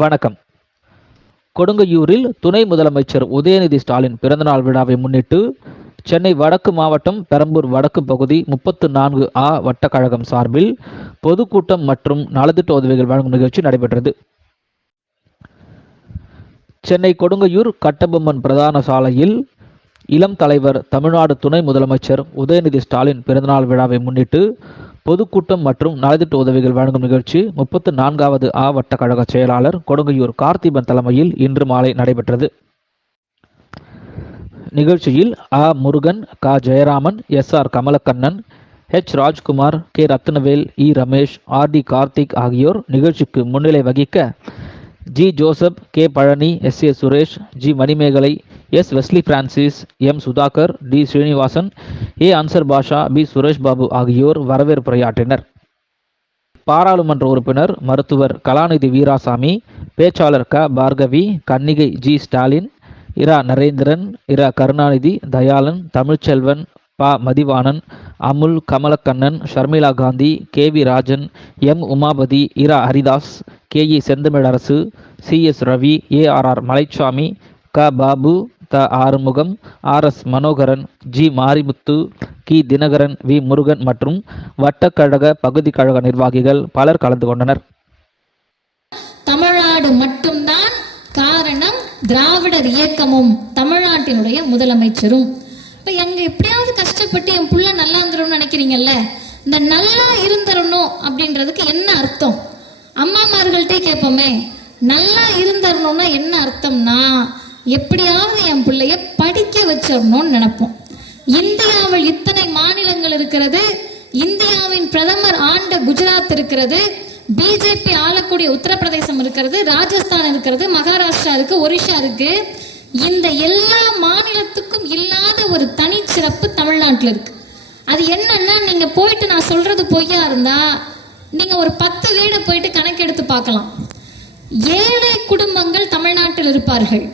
வணக்கம். கொடுங்கையூரில் துணை முதலமைச்சர் உதயநிதி ஸ்டாலின் பிறந்தநாள் விழாவை முன்னிட்டு சென்னை வடக்கு மாவட்டம் பெரம்பூர் வடக்கு பகுதி 34A வட்டக்கழகம் சார்பில் பொதுக்கூட்டம் மற்றும் நலத்திட்ட உதவிகள் வழங்கும் நிகழ்ச்சி நடைபெற்றது. சென்னை கொடுங்கையூர் கட்டபொம்மன் பிரதான சாலையில் இளம் தலைவர் தமிழ்நாடு துணை முதலமைச்சர் உதயநிதி ஸ்டாலின் பிறந்தநாள் விழாவை முன்னிட்டு பொதுக்கூட்டம் மற்றும் நலத்திட்ட உதவிகள் வழங்கும் நிகழ்ச்சி 34வது வட்டக்கழக செயலாளர் கொடுங்கையூர் கார்த்திபன் தலைமையில் இன்று மாலை நடைபெற்றது. நிகழ்ச்சியில் Murugan, Jayaraman, SR Kamalakannan, H Rajkumar, K Rathnavel, E Ramesh, RD Karthik ஆகியோர் நிகழ்ச்சிக்கு முன்னிலை வகிக்க, G Joseph, K Palani, SA Suresh, G Manimegalai, S Wesley Francis, M Sudhakar, D Srinivasan, A Ansar Basha, B Suresh Babu ஆகியோர் வரவேற்புரையாற்றினர். பாராளுமன்ற உறுப்பினர் மருத்துவர் கலாநிதி வீராசாமி, பேச்சாளர் க பார்கவி, கன்னிகை G ஸ்டாலின், இரா நரேந்திரன், இரா கருணாநிதி, தயாளன், தமிழ்ச்செல்வன், ப மதிவாணன், அமுல், கமலக்கண்ணன், ஷர்மிளா காந்தி, KV ராஜன், M உமாபதி, இரா Haridas, KE செந்தமிழரசு, CS Ravi, ARR Malaichamy, க பாபு, த ஆறுமுகம், RS மனோகரன், G மாரிமுத்து, கி தினகரன், V முருகன் மற்றும் வட்டக்கழக பகுதி கழக நிர்வாகிகள் பலர் கலந்து கொண்டனர். தமிழ்நாடு மட்டும்தான் காரணம், திராவிடர் இயக்கமும் தமிழ்நாட்டினுடைய முதலமைச்சரும். இப்ப எங்க எப்படியாவது கஷ்டப்பட்டு என் புள்ள நல்லா இருந்துரும்னு நினைக்கிறீங்கல்ல, இந்த நல்லா இருந்துடணும் அப்படின்றதுக்கு என்ன அர்த்தம்? அம்மாமார்கள்ட்டே கேட்போமே, நல்லா இருந்துடணும்னா என்ன அர்த்தம்னா, எப்படியாவது என் பிள்ளைய படிக்க வச்சிடணும்னு நினைப்போம். இந்தியாவில் இத்தனை மாநிலங்கள் இருக்கிறது, இந்தியாவின் பிரதமர் ஆண்ட குஜராத் இருக்கிறது, பிஜேபி ஆளக்கூடிய உத்தரப்பிரதேசம் இருக்கிறது, ராஜஸ்தான் இருக்கிறது, மகாராஷ்டிரா இருக்கு, ஒரிஷா இருக்கு. இந்த எல்லா மாநிலத்துக்கும் இல்லாத ஒரு தனிச்சிறப்பு தமிழ்நாட்டில் இருக்கு. அது என்னன்னா, நீங்க போயிட்டு நான் சொல்றது பொய்யா இருந்தா நீங்க ஒரு 10 வீடு போயிட்டு கணக்கெடுத்து பார்க்கலாம். ஏழை குடும்பங்கள் தமிழ்நாட்டில் இருப்பார்கள்,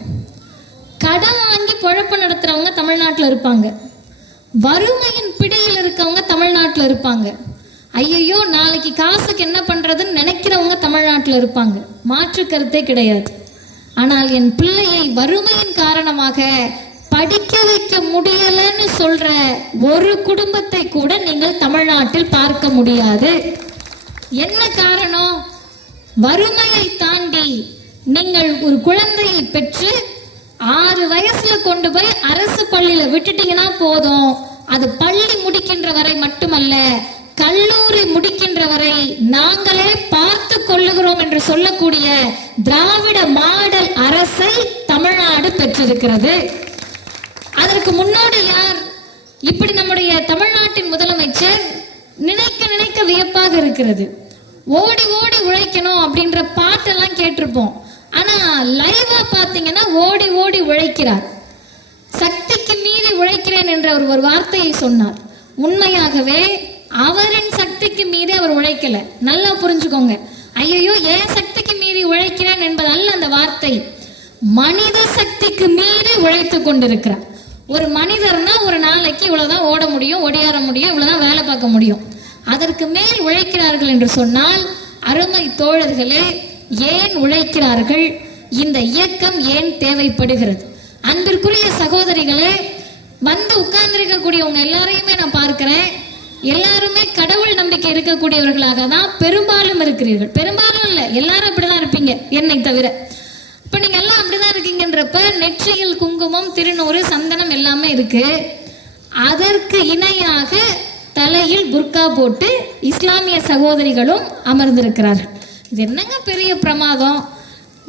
கடன் வாங்கி பொழப்பு நடத்துறவங்க தமிழ்நாட்டில் இருப்பாங்க, வறுமையின் பிடியில் இருக்கவங்க தமிழ்நாட்டில் இருப்பாங்க, ஐயோ நாளைக்கு காசுக்கு என்ன பண்றதுன்னு நினைக்கிறவங்க தமிழ்நாட்டில் இருப்பாங்க. மாற்று கருத்தே கிடையாது. ஆனால் என் பிள்ளையை வறுமையின் காரணமாக படிக்க வைக்க முடியலன்னு சொல்ற ஒரு குடும்பத்தை கூட நீங்கள் தமிழ்நாட்டில் பார்க்க முடியாது. என்ன காரணம்? வறுமையை தாண்டி நீங்கள் ஒரு குழந்தையை பெற்று 6 வயசுல கொண்டு போய் அரசு பள்ளியில விட்டுட்டீங்கன்னா போதும், அது பள்ளி முடிக்கின்ற வரை மட்டுமல்ல, கல்லூரி முடிக்கின்ற வரை நாங்களே பார்த்து கொள்ளுகிறோம் என்று சொல்லக்கூடிய திராவிட மாடல் அரசை தமிழ்நாடு பெற்றிருக்கிறது. அதற்கு முன்னோடி யார்? இப்படி நம்முடைய தமிழ்நாட்டின் முதலமைச்சர் நினைக்க நினைக்க வியப்பாக இருக்கிறது. ஓடி ஓடி உழைக்கணும் அப்படின்ற பாட்டெல்லாம் கேட்டிருப்போம். ஆனா லைவா பாத்தீங்கன்னா ஓடி ஓடி உழைக்கிறார். சக்திக்கு மீறி உழைக்கிறேன் என்ற ஒரு வார்த்தையை சொன்னார். உண்மையாகவே அவரின் சக்திக்கு மீறி அவர் உழைக்கல. நல்லா புரிஞ்சுக்கோங்க. ஐயோ ஏன் சக்திக்கு மீறி உழைக்கிறேன் என்பதல்ல அந்த வார்த்தை, மனித சக்திக்கு மீறி உழைத்து கொண்டிருக்கிறார். ஒரு மனிதர்னா ஒரு நாளைக்கு இவ்வளவுதான் ஓட முடியும், ஒடியார முடியும், இவ்வளவுதான் வேலை பார்க்க முடியும். அதற்கு மேல் உழைக்கிறார்கள் என்று சொன்னால், அருமை தோழர்களே, ஏன் உழைக்கிறார்கள்? இந்த இயக்கம் ஏன் தேவைப்படுகிறது? அன்பிற்குரிய சகோதரிகளே, வந்து உட்கார்ந்திருக்கக்கூடியவங்க எல்லாரையுமே நான் பார்க்கிறேன். எல்லாருமே கடவுள் நம்பிக்கை இருக்கக்கூடியவர்களாக தான் பெரும்பாலும் இருக்கிறீர்கள். பெரும்பாலும் இல்லை, எல்லாரும் அப்படிதான் இருப்பீங்க என்னை தவிர. இப்ப நீங்க எல்லாம் அப்படிதான் இருக்கீங்கன்றப்ப நெற்றியில் குங்குமம், திருநூறு, சந்தனம் எல்லாமே இருக்கு. அதற்கு இணையாக தலையில் புர்கா போட்டு இஸ்லாமிய சகோதரிகளும் அமர்ந்திருக்கிறார்கள். இது என்னங்க பெரிய பிரமாதம்?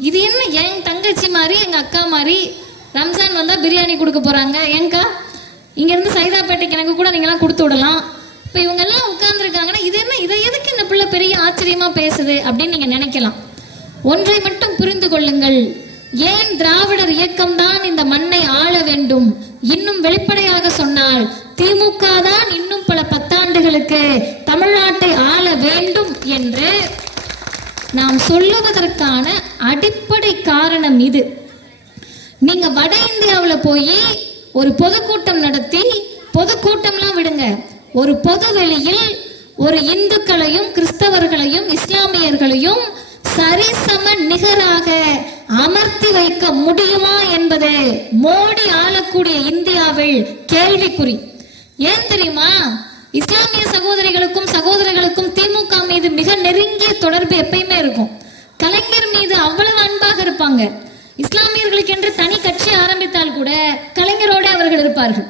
இது என்ன, என் தங்கச்சி மாதிரி எங்க அக்கா மாதிரி ரம்ஜான் வந்தா பிரியாணி கொடுக்க போறாங்க. ஏங்கா இங்க இருந்து சைதாப்பேட்டைக்கு எனக்கு கூட நீங்களாம் கொடுத்து விடலாம். இப்ப இவங்க எல்லாம் உட்கார்ந்துருக்காங்கன்னா இது என்ன, இதை எதுக்கு இந்த பிள்ளை பெரிய ஆச்சரியமா பேசுது அப்படின்னு நீங்க நினைக்கலாம். ஒன்றை மட்டும் புரிந்து கொள்ளுங்கள், ஏன் திராவிடர் இயக்கம் தான் இந்த மண்ணை ஆள வேண்டும்? இன்னும் வெளிப்படையாக சொன்னால் திமுக தான் இன்னும் பல 10 ஆண்டுகளுக்கு தமிழ்நாட்டை ஆள வேண்டும் என்று நாம் சொல்லுவதற்கான அடிப்படை காரணம் இது. நீங்க வட இந்தியாவில் போய் ஒரு பொதுக்கூட்டம் நடத்தி, பொதுக்கூட்டம்லாம் விடுங்க, ஒரு பொது வெளியில் ஒரு இந்துக்களையும் கிறிஸ்தவர்களையும் இஸ்லாமியர்களையும் சரிசம நிகராக அமர்த்தி வைக்க முடியுமா என்பது மோடி ஆளக்கூடிய இந்தியாவில் கேள்விக்குறி. ஏன் தெரியுமா? இஸ்லாமிய சகோதரர்களுக்கும் திமுக மீது மிக நெருங்கிய தொடர்பு எப்பயுமே இருக்கும். கலைஞர் மீது அவ்வளவு அன்பாக இருப்பாங்க. இஸ்லாமியர்களுக்கு என்று தனி கட்சி ஆரம்பித்தால் கூட கலைஞரோடு அவர்கள் இருப்பார்கள்.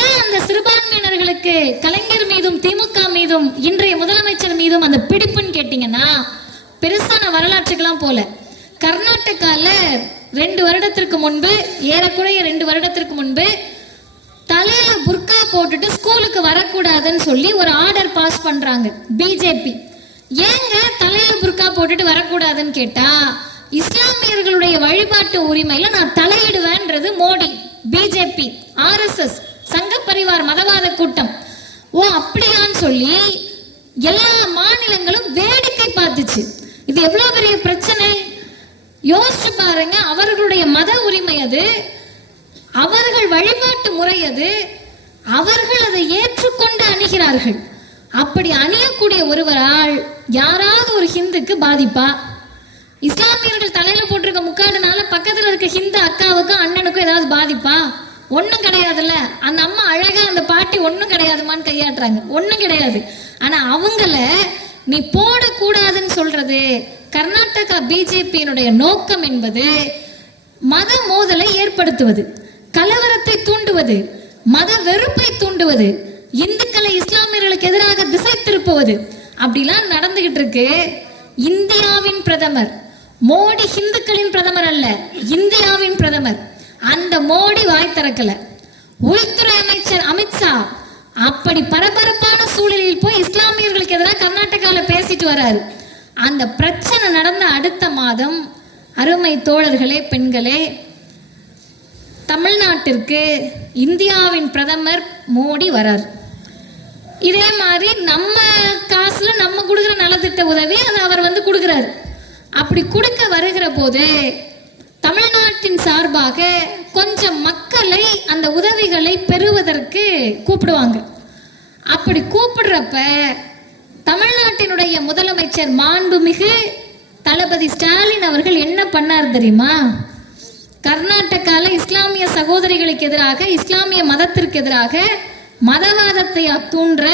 ஏன் அந்த சிறுபான்மையினர்களுக்கு கலைஞர் மீதும் திமுக மீதும் இன்றைய முதலமைச்சர் மீதும் அந்த பிடிப்புன்னு கேட்டீங்கன்னா, பெருசான வரலாற்றுக்கெல்லாம் போல. கர்நாடகால 2 வருடத்திற்கு முன்பு, ஏறக்குறைய 2 வருடத்திற்கு முன்பு, தலையில புர்கா போட்டுட்டு ஸ்கூலுக்கு வரக்கூடாதுன்னு சொல்லி ஒரு ஆர்டர் பாஸ் பண்றாங்க பிஜேபி. ஏங்க தலையில புர்கா போட்டுட்டு வரக்கூடாதுன்னு கேட்டா, இஸ்லாமியர்களுடைய வழிபாட்டு உரிமையில நான் தலையிடுவேன்றது மோடி, பிஜேபி, RSS, சங்க பரிவார் மதவாத கூட்டம். ஓ அப்படியான்னு சொல்லி எல்லா மாநிலங்களும் வேடிக்கை பார்த்துச்சு. இது எவ்வளவு பெரிய பிரச்சனை யோசிச்சு பாருங்க. அவர்களுடைய மத உரிமை அது, அவர்கள் வழிபாட்டு முறை அது, அவர்கள் அதை ஏற்றுக்கொண்டு அணுகிறார்கள். அப்படி அணியக்கூடிய ஒருவரால் யாராவது ஒரு ஹிந்துக்கு பாதிப்பா? இஸ்லாமியர்கள் தலையில போட்டிருக்க முக்காடுனால பக்கத்துல இருக்க ஹிந்து அக்காவுக்கும் அண்ணனுக்கும் ஏதாவது பாதிப்பா? ஒன்றும் கிடையாதுல்ல. அந்த அம்மா அழகா அந்த பாட்டி ஒன்றும் கிடையாதுமான்னு கையாட்டுறாங்க, ஒன்றும் கிடையாது. ஆனா அவங்கள நீ போடக்கூடாதுன்னு சொல்றது கர்நாடகா பிஜேபியினுடைய நோக்கம் என்பது மத மோதலை ஏற்படுத்துவது, கலவரத்தை தூண்டுவது, மத வெறுப்பை தூண்டுவது, இந்துக்களை இஸ்லாமியர்களுக்கு எதிராக திசை திருப்புவது. அப்படிலாம் நடந்துகிட்டு இருக்கு. இந்தியாவின் பிரதமர் மோடி இந்துக்களின் பிரதமர் அல்ல, இந்தியாவின் பிரதமர். அந்த மோடி வாய் திறக்கல. உள்துறை அமைச்சர் அமித்ஷா அப்படி பரபரப்பான சூழலில் போய் இஸ்லாமியர்களுக்கு எதிராக கர்நாடகாவில் பேசிட்டு வராரு. அந்த பிரச்சனை நடந்த அடுத்த மாதம், அருமை தோழர்களே, பெண்களே, தமிழ்நாட்டிற்கு இந்தியாவின் பிரதமர் மோடி வரார். இதே மாதிரி நம்ம காசுல நம்ம கொடுக்குற நலத்திட்ட உதவி அதை அவர் கொடுக்குறாரு. அப்படி கொடுக்க வருகிற போது தமிழ்நாட்டின் சார்பாக கொஞ்சம் மக்களை அந்த உதவிகளை பெறுவதற்கு கூப்பிடுவாங்க. அப்படி கூப்பிடுறப்ப தமிழ்நாட்டினுடைய முதலமைச்சர் மாண்புமிகு தளபதி ஸ்டாலின் அவர்கள் என்ன பண்ணார் தெரியுமா? கர்நாடகால இஸ்லாமிய சகோதரிகளுக்கு எதிராக, இஸ்லாமிய மதத்திற்கு எதிராக மதவாதத்தை தூண்ட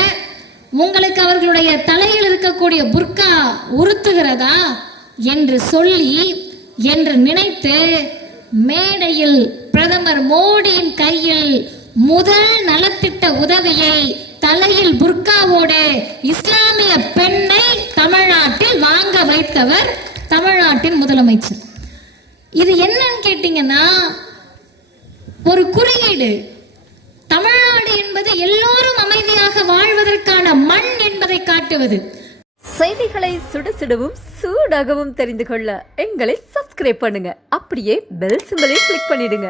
உங்களுக்கு அவர்களுடைய தலையில் இருக்கக்கூடிய புர்கா உறுத்துகிறதா என்று சொல்லி என்று நினைத்து மேடையில் பிரதமர் மோடியின் கையில் முதல் நலத்திட்ட உதவியை தலையில் புர்காவோடு இஸ்லாமிய பெண்ணை தமிழ்நாட்டில் வாங்க வைத்தவர் தமிழ்நாட்டின் முதலமைச்சர். இது என்னன்னு கேட்டீங்கன்னா, ஒரு குறியீடு. தமிழ்நாடு என்பது எல்லோரும் அமைதியாக வாழ்வதற்கான மண் என்பதை காட்டுவது. செய்திகளை சுட சுடவும் சூடாகவும் தெரிந்து கொள்ள எங்களை சப்ஸ்கிரைப் பண்ணுங்க. அப்படியே பெல் சிம்பலை கிளிக் பண்ணிடுங்க.